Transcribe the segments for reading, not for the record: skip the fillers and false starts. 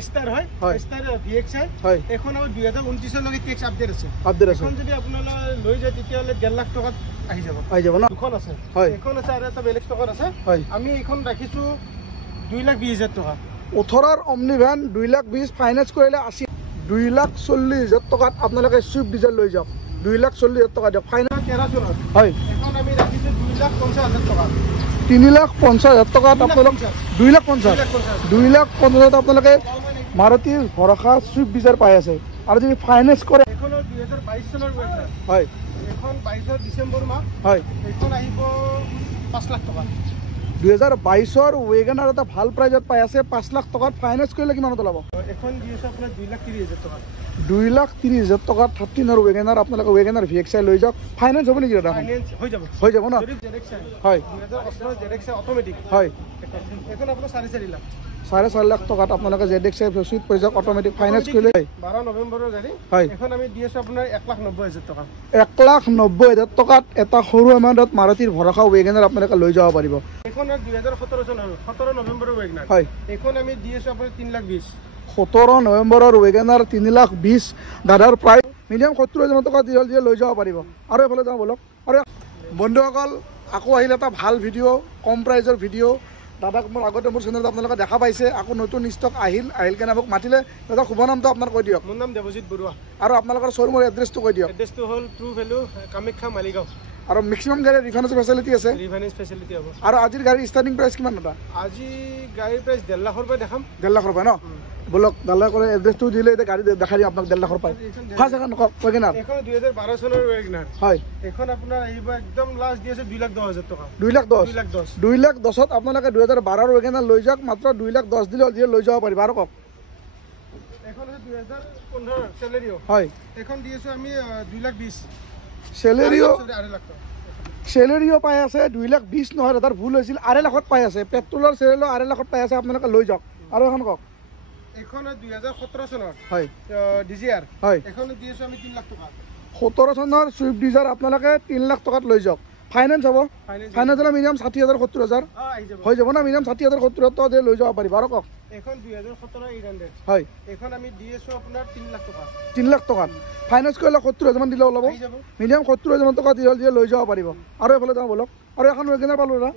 এস্টাৰ হয় এস্টাৰ ভিএক্সআই এখন আৰু 2029 লৈকে টেক্স আপডেট আছে এখন যদি আপোনালা লৈ যায় তেতিয়ালে 1.5 লাখ টকা আহি যাব না দুখন আছে এখন আছে আৰু এটা বেলেগ ষ্টকত আছে আমি এখন ৰাখিছো 2,20,000 টকা 18 অমনি ভ্যান 2,20,000 ফাইনান্স কৰিলে 80 2,40,000 টকাত আপোনালোকে সুইফট ডিজাইৰ লৈ যাওক 2,40,000 টকা দিয়ক ফাইনান্স 13 চনত এখন আমি ৰাখিছো 2,50,000 টকা 3,50,000 টকাত আপোনালোক 2,50,000 আপোনালোকে মাৰুতিৰ ভৰসা সুইফট ডিজাইৰ পাই আছে আৰু যদি ফাইনান্স কৰে এখন 2022 চনৰ ৱেগনাৰ এখন 22 ডিসেম্বৰ মাহ এখন আহিব 5 লাখ টকা 2022 ৱেগনাৰ এটা ভাল প্ৰাইজত পাই আছে 5 লাখ টকাত ফাইনান্স কৰিলে কিমানত ওলাব এখন দি আছে আপোনাৰ 2,30,000 টকা 2,30,000 টকাত 13 ৱেগনাৰ আপোনালোকে ৱেগনাৰ ভিএক্সআই লৈ যাওক ফাইনান্স হ'ব নেকি দাদা ফাইনান্স হৈ যাব না হয় 2018 জেডএক্সআই অটোমেটিক হয় এখন আপোনাৰ 4.5 লাখ 4.5 লাখ টকাত আপোনালোকে জেডএক্সআই সুইফট পৰি যাওক অটোমেটিক ফাইনান্স কৰিলে 12 নৱেম্বৰৰ গাড়ী এখন আমি দি আছো আপোনাৰ 1,90,000 টকা 1,90,000 টকাত এটা সৰু এমাউণ্টত মাৰুতিৰ ভৰসা ৱেগনাৰ আপোনালোকে লৈ যাব পাৰিব এখন 2017 চনৰ 17 নৱেম্বৰৰ ৱেগনাৰ এখন আমি দি আছো আপোনাৰ 3,20,000 17 নৱেম্বৰৰ ৱেগনাৰ 3,20,000 দাদাৰ প্ৰাইচ মিনিমাম 70,000 টকা দিয়ে লৈ যাব পাৰিব আৰু এফালে যাওঁ বলক আৰু বন্ধুসকল আকৌ আহিলে এটা ভাল ভিডিঅ' কম প্ৰাইজৰ ভিডিঅ' দাদাক মোৰ আগতে মোৰ চেনেলত আপোনালোকে দেখা পাইছে আকৌ নতুন ষ্টক আহিল কেনে মোক মাতিলে দাদা শুভ নামটো আপোনাৰ কৈ দিয়ক মোৰ নাম দেৱজিৎ বৰুৱা আৰু আপোনালোকৰ শ্ব'ৰুমৰ এড্ৰেছটো কৈ দিয়ক এড্ৰেছটো হ'ল ট্ৰু ভেলু কামাখ্যা মালিগাঁও আৰু মেক্সিমাম গাড়ীৰ ৰিফাইনেন্স ফেচিলিটি আছে ৰিফাইনেন্স ফেচিলিটি হ'ব আৰু আজিৰ গাড়ীৰ ষ্টাৰ্টিং প্ৰাইচ কিমান দাদা আজি গাড়ীৰ প্ৰাইচ 1.5 লাখৰ পৰা দেখাম 1.5 লাখৰ পৰা ন বলক দাদা কৰে এড্ৰেছটো দিলে এতিয়া গাড়ী দেখাই দিম আপোনাক 1.5 লাখৰ পাই ফাৰ্ষ্ট এখন কওক ৱেগনাৰ এখন 2012 চনৰ ৱেগনাৰ হয় এখন আপোনাৰ আহিব একদম লাষ্ট দি আছে 2,10,000 টকা 2,10,000 আপোনালোকে 2012 ৱেগনাৰ লৈ যাওক মাত্ৰ 2,10,000 দিলে লৈ যাব পাৰিব আৰু কওক এখন আছে 2015 চেলেৰিও হয় এখন দি আছো আমি 2,20,000 চেলেৰিও পাই আছে 2,20,000 নহয় দাদাৰ ভুল হৈছিল 2.5 লাখত পাই আছে পেট্ৰলৰ চেলেৰিও 2.5 লাখত পাই আছে আপোনালোকে লৈ যাওক আৰু এখন কওক এখন 2017 চনৰ হয় ডিজিআৰ হয় এখন দি আছো আমি 3 লাখ টকা 17 চনৰ সুইফট ডিজায়াৰ আপোনালোকে 3 লাখ টকাত লৈ যাওক ফাইনান্স হ'ব ফাইনান্স হ'লে মিনিমাম 60,000 70,000 হৈ যাব না মিনিমাম 60,000 70,000 টকা লৈ যাব পাৰিব আৰু কওক এখন 2017 800 হয় এখন আমি দি আছো আপোনাৰ 3 লাখ টকা 3 লাখ টকাত ফাইনান্স কৰিলে 70,000 মান দিলে ওলাব মিনিমাম 70,000 টকা দিলে লৈ যাব পাৰিব আৰু এফালে যাওঁ বলক আৰু এখন ৱেগনাৰ পালো দাদা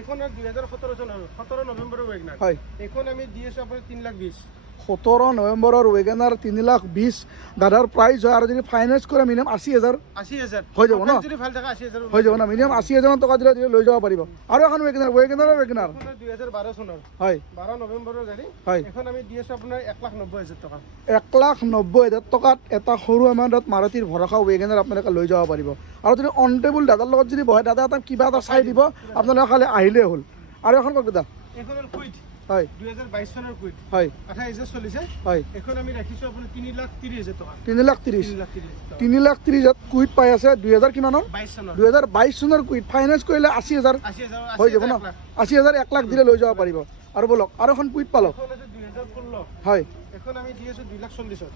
এখন 2017 চনৰ 17 নৱেম্বৰৰ ৱেগনাৰ হয় এখন আমি দি আছো আপোনাৰ 3,20,000 17 নৱেম্বৰৰ ৱেগনাৰ 3,20,000 দাদাৰ প্ৰাইচ হয় আৰু যদি ফাইনান্স কৰে মিনিমাম 80,000 হৈ যাব ন যদি ভাল থাকে 80,000 হৈ যাব না মিনিমাম 80,000 টকা দিলে লৈ যাব পাৰিব আৰু এখন ৱেগনাৰ 2012 চনৰ হয় 12 নৱেম্বৰৰ গাড়ী এখন আমি দি আছো আপোনাৰ 1,90,000 টকা 1,90,000 টকাত এটা সৰু এমাউণ্টত মাৰুতিৰ ভৰসা ৱেগনাৰ আপোনালোকে লৈ যাব পাৰিব আৰু যদি অন টেবুল দাদাৰ লগত যদি বহে দাদা এটা কিবা এটা চাই দিব আপোনালোকে খালি আহিলেই হ'ল আৰু এখন কওক দাদা এখন হ'ল কুইট হয় 2022 চনৰ কুইট হয় 28,000 চলিছে হয় এখন আমি ৰাখিছো আপোনাৰ 3,30,000 টকা 3,30,000 কুইট পাই আছে 2000 কিমানৰ 2022 চনৰ কুইট ফাইনান্স কৰিলে 80,000 হৈ যাব ন 80,000 1 লাখ দিলে লৈ যাব পাৰিব আৰু বলক আৰু এখন কুইট পালক 2015 হয় এখন আমি দি আছো 2,40,000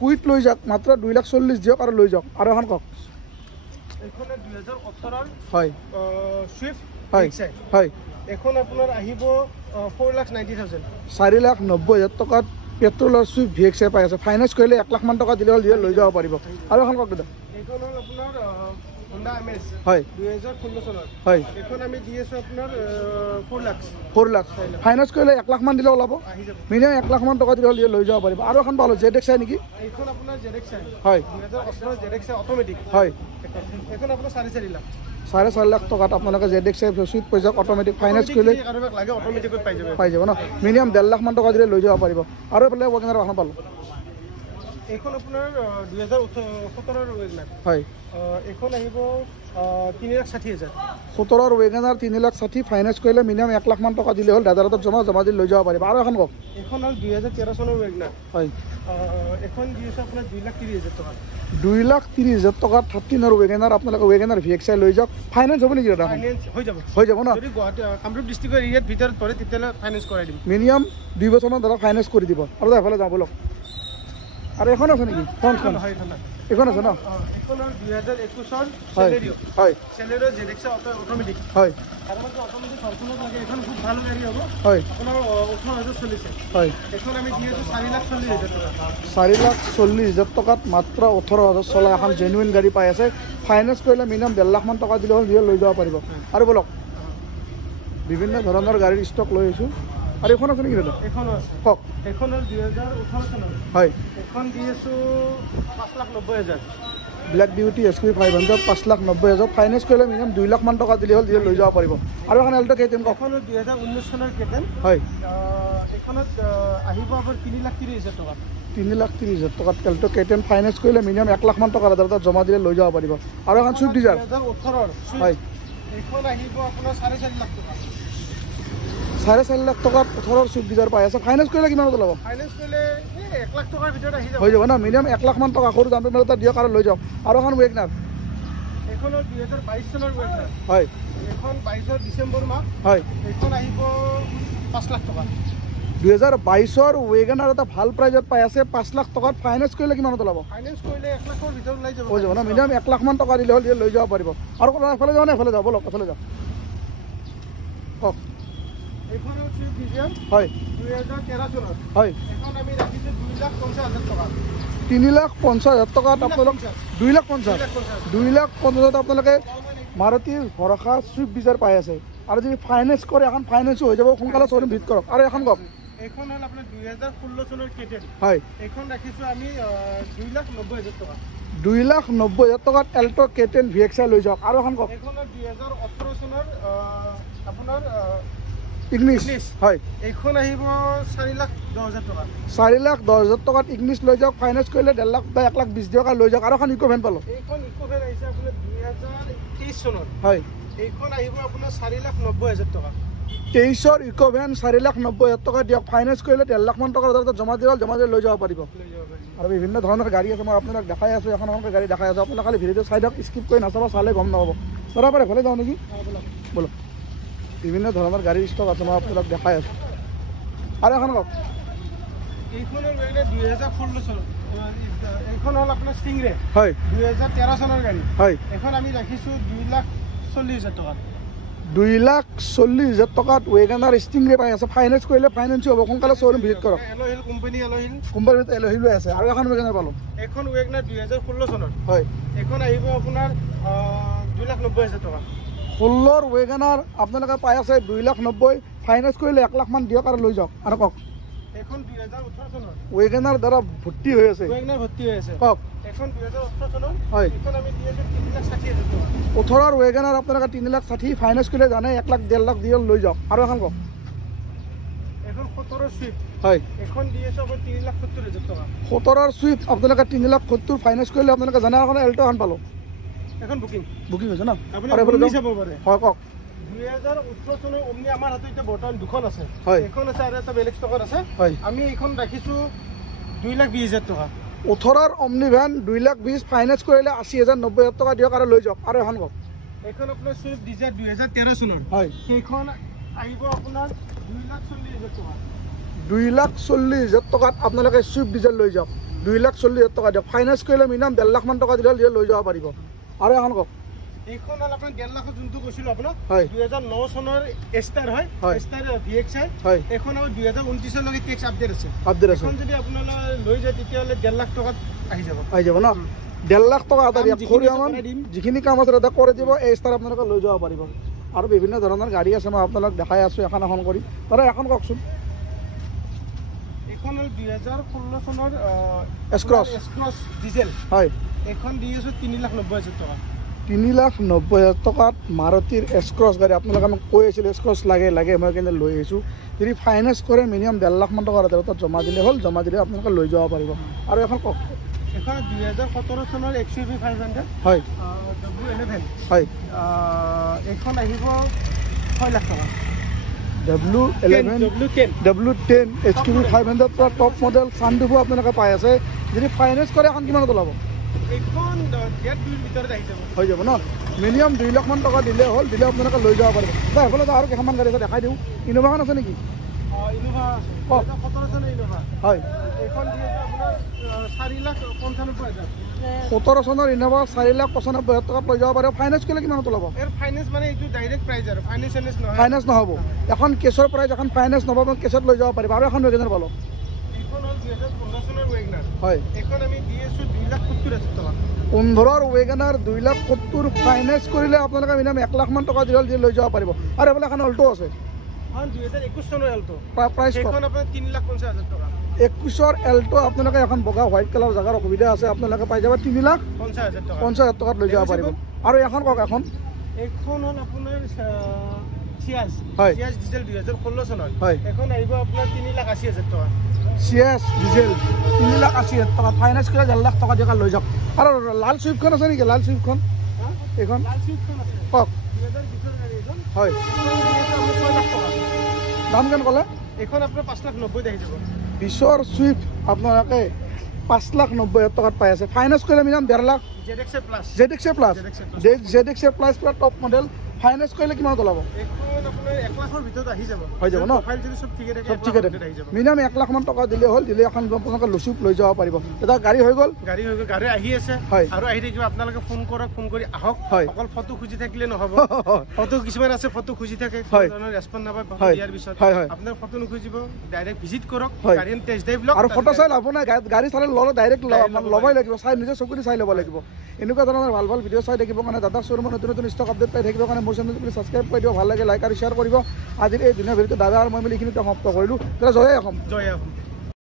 কুইট লৈ যাওক মাত্ৰ 2,40,000 দিয়ক আৰু লৈ যাওক আৰু এখন কওক এখন 2018 হয় সুইফট হয় হয় এখন আপোনাৰ আহিব 4,90,000 4,90,000 টকাত পেট্ৰলৰ সুইফট ভিএক্সআই পাই আছে ফাইনান্স কৰিলে 1 লাখ মান টকা দিলে লৈ যাব পাৰিব আৰু এখন কওক দাদা এইখন হ'ল আপোনাৰ Honda MS হয় 2016 চনৰ হয় এখন আমি দি আছো আপোনাৰ 4 লাখ ফাইনান্স কৰিলে 1 লাখ মান দিলে ওলাব মিনিমাম 1 লাখ মান টকা দিলে লৈ যাব পাৰিব আৰু এখন পালো জেডএক্সআই নেকি এইখন আপোনাৰ জেডএক্সআই হয় 2018 জেডএক্সআই অটোমেটিক হয় এখন আপোনাৰ 4.5 লাখ 4.5 লাখ টকাত আপোনালোকে জেডএক্সআই সুইফট পৰি যাওক অটোমেটিক ফাইনান্স কৰিলে কাৰোবাক লাগে অটোমেটিকত পাই যাব ন মিনিমাম 1.5 লাখ মান টকা দিলে লৈ যাব পাৰিব আৰু এফালে ৱেগনাৰ এখন পালো এইখন আপোনাৰ 2017 ৱেগনাৰ হয় এখন আহিব 3,60,000 17 ৱেগনাৰ 3,60,000 ফাইনান্স কৰিলে মিনিমাম 1 লাখ মান টকা দিলে হ'ল দাদাৰ হাতত জমা দি লৈ যাব পাৰিব আৰু এখন কওক এখন হ'ল 2013 চনৰ ৱেগনাৰ হয় এখন দি আছে আপোনাৰ 2,30,000 টকা 2,30,000 টকাত 13 ৱেগনাৰ আপোনালোকে ৱেগনাৰ ভিএক্সআই লৈ যাওক ফাইনান্স হ'ব নেকি দাদা ফাইনান্স হৈ যাব ন যদি গুৱাহাটী কামৰূপ ডিষ্ট্ৰিক্টৰ এৰিয়াত ভিতৰত পৰে তেতিয়াহ'লে ফাইনান্স কৰাই দিম মিনিমাম 2 বছৰমান দাদা ফাইনান্স কৰি দিব আৰু এফালে যাওঁ বলক আৰু এখন আছে নেকি ফ্ৰণ্টখন এখন আছে ন এখনৰ 2021 চেলেৰিও হয় চেলেৰিও জেডেক্সা অটোমেটিক হয় আপোনাক অটোমেটিক ভাৰ্চনত লাগে এখন খুব ভাল গাড়ী হ'ব হয় আপোনাৰ 18000 চলিছে হয় এখন আমি দি আছো 4,40,000 টকা 4,40,000 টকাত মাত্ৰ 18,000 চলা এখন জেনুইন গাড়ী পাই আছে ফাইনেন্স কৰিলে মিনিমাম 1.5 লাখ মান টকা দিলে হ'ল লৈ যাব পাৰিব আৰু বলক বিভিন্ন ধৰণৰ গাড়ীৰ ষ্টক লৈ আহিছোঁ আৰু এখন আছে নেকি দাদা এখনো আছে কওক এখনৰ 2018 চনৰ হয় এখন দি আছো 5,90,000 ব্লেক বিউটি SUV 500 5,90,000 ফাইনেন্স কৰিলে মিনিমাম 2 লাখ মান টকা দিলে হ'ল লৈ যাব পাৰিব আৰু এখন এল্টো কেটেন কওক এখনৰ 2019 চনৰ কেটেন হয় এখনত আহিব আপোনাৰ 3,30,000 টকা 3,30,000 টকাত এল্টো কেটেন ফাইনেন্স কৰিলে মিনিমাম 1 লাখ মান টকা তাত জমা দিলে লৈ যাব পাৰিব আৰু এখন চুইফ্ট ডিজায়াৰ 2018 হয় এখন আহিব আপোনাৰ 4.5 লাখ টকা 4.5 লাখ টকাত 18 চুইফ্ট ডিজায়াৰ পাই আছে ফাইনেন্স কৰিলে কিমানত ল'ব ফাইনেন্স কৰিলে 1 লাখ টকাৰ ভিতৰত আহি যাব হৈ যাব না মিনিমাম 1 লাখ মান টকা সৰু দাম পেমেণ্ট দিয়ক আৰু লৈ যাওক আৰু এখন ৱেগনাৰ এখনৰ 2022 চনৰ ৱেগনাৰ হয় এখন 22 ডিচেম্বৰ মাহ হয় এখন আহিব 5 লাখ টকা 2022 ৱেগনাৰ এটা ভাল প্ৰাইজত পাই আছে 5 লাখ টকাত ফাইনেন্স কৰিলে কিমানত ল'ব ফাইনেন্স কৰিলে 1 লাখৰ ভিতৰত ওলাই যাব হৈ যাব না মিনিমাম 1 লাখ মান টকা দিলে হ'ল লৈ যাব পাৰিব আৰু কোনোবা এফালে যাওঁ নে এফালে যাব বলক এফালে যাওঁ কওক এখনৰ চুইফ্ট ডিজায়াৰ হয় 2013 চনৰ হয় এখন আমি ৰাখিছোঁ 2,50,000 টকা 3,50,000 টকাত আপোনালোক 2,50,000 2,50,000 আপোনালোকে মাৰুতি ভৰসা চুইফ্ট ডিজায়াৰ পাই আছে আৰু যদি ফাইনেন্স কৰে এখন ফাইনেন্সো হৈ যাব সোনকালে শ্ব'ৰুম ভিজিট কৰক আৰু এখন কওক এখন হ'ল আপোনাৰ 2016 চনৰ কেটেন হয় এখন ৰাখিছোঁ আমি 2,90,000 টকা 2,90,000 টকাত এল্টো কেটেন VXI লৈ যাওক আৰু এখন কওক এখনৰ 2018 চনৰ আপোনাৰ ইগনিছ হয় এইখন আহিব 4,10,000 টকা 4,10,000 টকাত ইগনিছ লৈ যাওক ফাইনেন্স কৰিলে 1.5 লাখ বা 1 লাখ 20 দিয়ক আৰু লৈ যাওক আৰু এখন ইকো ভেন পালোঁ এইখন ইকো ভেন আহিছে আপোনাৰ 2023 চনৰ হয় এইখন আহিব আপোনাৰ 4,90,000 টকা 23ৰ ইকো ভেন 4,90,000 টকা দিয়ক ফাইনেন্স কৰিলে 1.5 লাখ মান টকা জমা দিলে লৈ যাব পাৰিব আৰু বিভিন্ন ধৰণৰ গাড়ী আছে মই আপোনাক দেখাই আছোঁ এখন গাড়ী দেখাই আছোঁ আপোনাক খালি ভিডিঅ'টো চাই দিয়ক স্কিপ কৰি নাচাব চালে গম নাপাব বৰাবৰ এফালে যাওঁ নেকি বলক বিভিন্ন ধৰণৰ গাড়ীৰ ষ্টক আছে মই আপোনাক দেখাই আছোঁ আৰু এখন কওক এইখনৰ গাড়ী 2016 চনৰ এইখন হ'ল আপোনাৰ ষ্টিংৰে হয় 2013 চনৰ গাড়ী হয় এখন আমি ৰাখিছোঁ 2,40,000 টকা 2,40,000 টকাত ৱেগনাৰ ষ্টিংৰে পাই আছে ফাইনেন্স কৰিলে ফাইনেন্সো হ'ব সোনকালে শ্ব'ৰুম ভিজিট কৰক এল'হিল কোম্পানীত এল'হিল লৈ আছে আৰু এখন ৱেগনাৰ পালোঁ এখন ৱেগনাৰ 2016 চনৰ হয় এখন আহিব আপোনাৰ 2,90,000 টকা 16ৰ ৱেগনাৰ আপোনালোকে পাই আছে 2,90,000 ফাইনেন্স কৰিলে 1 লাখ মান দিয়ক আৰু লৈ যাওক আৰু কওক এখন 2018 চনৰ ৱেগনাৰ দ্বাৰা ভৰ্তি হৈ আছে ৱেগনাৰ ভৰ্তি হৈ আছে কওক এখন 2018 চনৰ হয় এখন আমি দি আছোঁ 3,60,000 টকা 18ৰ ৱেগনাৰ আপোনালোকে 3,60,000 ফাইনেন্স কৰিলে জানে 1 লাখ 1.5 লাখ দিয়ক লৈ যাওক আৰু এখন কওক এখন 17ৰ চুইফ্ট হয় এখন দি আছোঁ আপোনাৰ 3,70,000 টকা 17ৰ চুইফ্ট আপোনালোকে 3,70,000 ফাইনেন্স কৰিলে আপোনালোকে জানে এখন এল্টো এখন পালোঁ এখন বুকিং হৈছে ন আপুনি চাব পাৰে হয় কওক 2018 চনৰ অমনি আমাৰ হাতত এতিয়া বৰ্তমান দুখন আছে হয় এখন আছে আৰু এটা বেলেগ ষ্টকত আছে হয় আমি এইখন ৰাখিছোঁ 2,20,000 টকা 18ৰ অমনি ভেন 2,20,000 ফাইনেন্স কৰিলে 80,000 90,000 টকা দিয়ক আৰু লৈ যাওক আৰু এখন কওক এইখন আপোনাৰ চুইফ্ট ডিজায়াৰ 2013 চনৰ হয় সেইখন আহিব আপোনাৰ 2,40,000 টকা 2,40,000 টকাত আপোনালোকে চুইফ্ট ডিজায়াৰ লৈ যাওক 2,40,000 টকা দিয়ক ফাইনেন্স কৰিলে মিনিমাম 1.5 লাখ মান টকা দিলে লৈ যাব পাৰিব আৰু এখন কওক এইখন হ'ল আপোনাৰ 1.5 লাখত যোনটো কৈছিলোঁ আপোনাক হয় 2009 চনৰ এষ্টাৰ হয় এষ্টাৰ VXI হয় এইখন আৰু 2029 লৈকে টেক্স আপডেট আছে এখন যদি আপোনালোকে লৈ যায় তেতিয়াহ'লে 1.5 লাখ টকাত আহি যাব ন 1.5 লাখ টকা এটা দিয়ক যিখিনি কাম আছে তাতে কৰি দিব এই ষ্টাৰ আপোনালোকে লৈ যাব পাৰিব আৰু বিভিন্ন ধৰণৰ গাড়ী আছে মই আপোনালোক দেখাই আছোঁ এখন কৰি তাৰে এখন কওকচোন এইখন হ'ল 2016 চনৰ এক্সক্ৰছ ডিজেল হয় এইখন দি আছোঁ 3,90,000 টকা 3,90,000 টকাত মাৰুতিৰ এক্সক্ৰছ গাড়ী আপোনালোকে আমাক কৈ আছিল এক্সক্ৰছ লাগে মই কিন্তু লৈ আহিছোঁ যদি ফাইনেন্স কৰে মিনিমাম 1.5 লাখ মান টকা তাত জমা দিলে হ'ল জমা দিলে আপোনালোকে লৈ যাব পাৰিব আৰু এখন কওক এখন 2017 চনৰ XUV 500 হয় W11 হয় এইখন আহিব 6 লাখ টকা W10 XUV 500 পৰা টপ মডেল চানৰুফো আপোনালোকে পাই আছে যদি ফাইনেন্স কৰে এখন কিমানত ওলাব এইখন 1.5 ভিতৰত আহি যাব হৈ যাব ন মিনিমাম 2 লাখ মান টকা দিলে হ'ল দিলে আপোনালোকে লৈ যাব পাৰিব সেইফালে আৰু কেইখনমান গাড়ী আছে দেখাই দিওঁ ইন'ভাখন আছে নেকি ইনোভা 17 চনৰ ইনোভা হয় এখন দি আছে আপোনাৰ 4,95,000 17 চনৰ ইনোভা 4,95,000 টকাত লৈ যাব পাৰে ফাইনেন্স কৰিলে কিমানত ল'ব এৰ ফাইনেন্স মানে এইটো ডাইৰেক্ট প্ৰাইস আৰ ফাইনেন্স নহয় ফাইনেন্স নহ'ব এখন কেছৰ প্ৰাইচ এখন ফাইনেন্স নহ'ব কেছত লৈ যাব পাৰিব আৰু এখন ৱেগনাৰ পালো এখন হল 2015 চনৰ ওয়েগনার হয় এখন আমি দি আছো 2,70,000 টাকা 15 ওয়েগনার 2,70,000 ফাইনেন্স কৰিলে আপোনালোকে মিনিমাম 1 লাখ মান টকা দি লৈ যাব পাৰিব আৰু এইফালে এখন অল্টো আছে হন 2021 চনৰ এলটো প্ৰাইস এখন আপোনাৰ 3,50,000 টাকা 21ৰ এল্টো আপোনালোকে এখন বগা হোৱাইট কালাৰ জাগাৰ অসুবিধা আছে আপোনালোকে পাই যাব 3,50,000 টাকা 50,000 টকাত লৈ যাব পাৰিব আৰু এখন কক এখন হল আপোনাৰ সিয়াজ হয় সিয়াজ ডিজেল 2016 চনৰ হয় এখন আহিব আপোনাৰ 3,80,000 টাকা সিএস ডিজেল 3,80,000 টকা ফাইনেন্স কৰিলে 1 লাখ টকা দিকে লৈ যাওক আৰু লাল সুইফটখন আছে নেকি লাল সুইফটখন এইখন লাল সুইফটখন আছে কক 2020 গাড়ী এখন হয় আপোনাৰ 6 লাখ টাকা দাম কেন ক'লে এখন আপোনাৰ 5,90,000 আহি যাব 20ৰ সুইফট আপোনালোকে 5,90,000 টকাত পাই আছে ফাইনেন্স কৰিলে minimum 1.5 lakh ZX plus ZX plus পুৰা টপ মডেল ফাইনেন্স কৰিলে কিমান ওলাব এখন আপোনাৰ 1 লাখৰ ভিতৰত আহি যাব হৈ যাব ন ফাইল যদি সব ঠিকে থাকে সব ঠিকে থাকে মিনিমাম 1 লাখ মান টকা দিলে হ'ল দিলে এখন আপোনালোকে লুচুপ লৈ যাব পাৰিব এটা গাড়ী হৈ গ'ল গাড়ী আহি আছে হয় আৰু আহি থাকিব আপোনালোকে ফোন কৰক ফোন কৰি আহক হয় অকল ফটো খুজি থাকিলে নহব ফটো কিছুমান আছে ফটো খুজি থাকে হয় ৰেসপন্স নাপায় দিয়াৰ পিছত হয় হয় আপোনাৰ ফটো নুখুজিব ডাইৰেক্ট ভিজিট কৰক হয়। গাড়ী টেষ্ট ড্ৰাইভ লওক আৰু ফটো চাই লাভ নাই গাড়ী চালে ল'লে ডাইৰেক্ট ল'বই লাগিব চাই নিজে চকুদি চাই ল'ব লাগিব এনেকুৱা ধৰণৰ ভাল ভাল ভিডিঅ' চাই থাকিব কাৰণে দাদা শ্বৰুমত নতুন নতুন ষ্টক আপডেট পাই থাকিব কাৰণে মোৰ চেনেলটো প্লিজ ছাবস্ক্ৰাইব কৰি দিব ভাল লাগে লাইক আৰু শ্বেয়াৰ কৰিব আজিৰ এই দিনৰ ভিডিঅ'টো দাদা আৰু মই মিলি এইখিনিতে সমাপ্ত কৰিলোঁ জয় অসম জয় অসম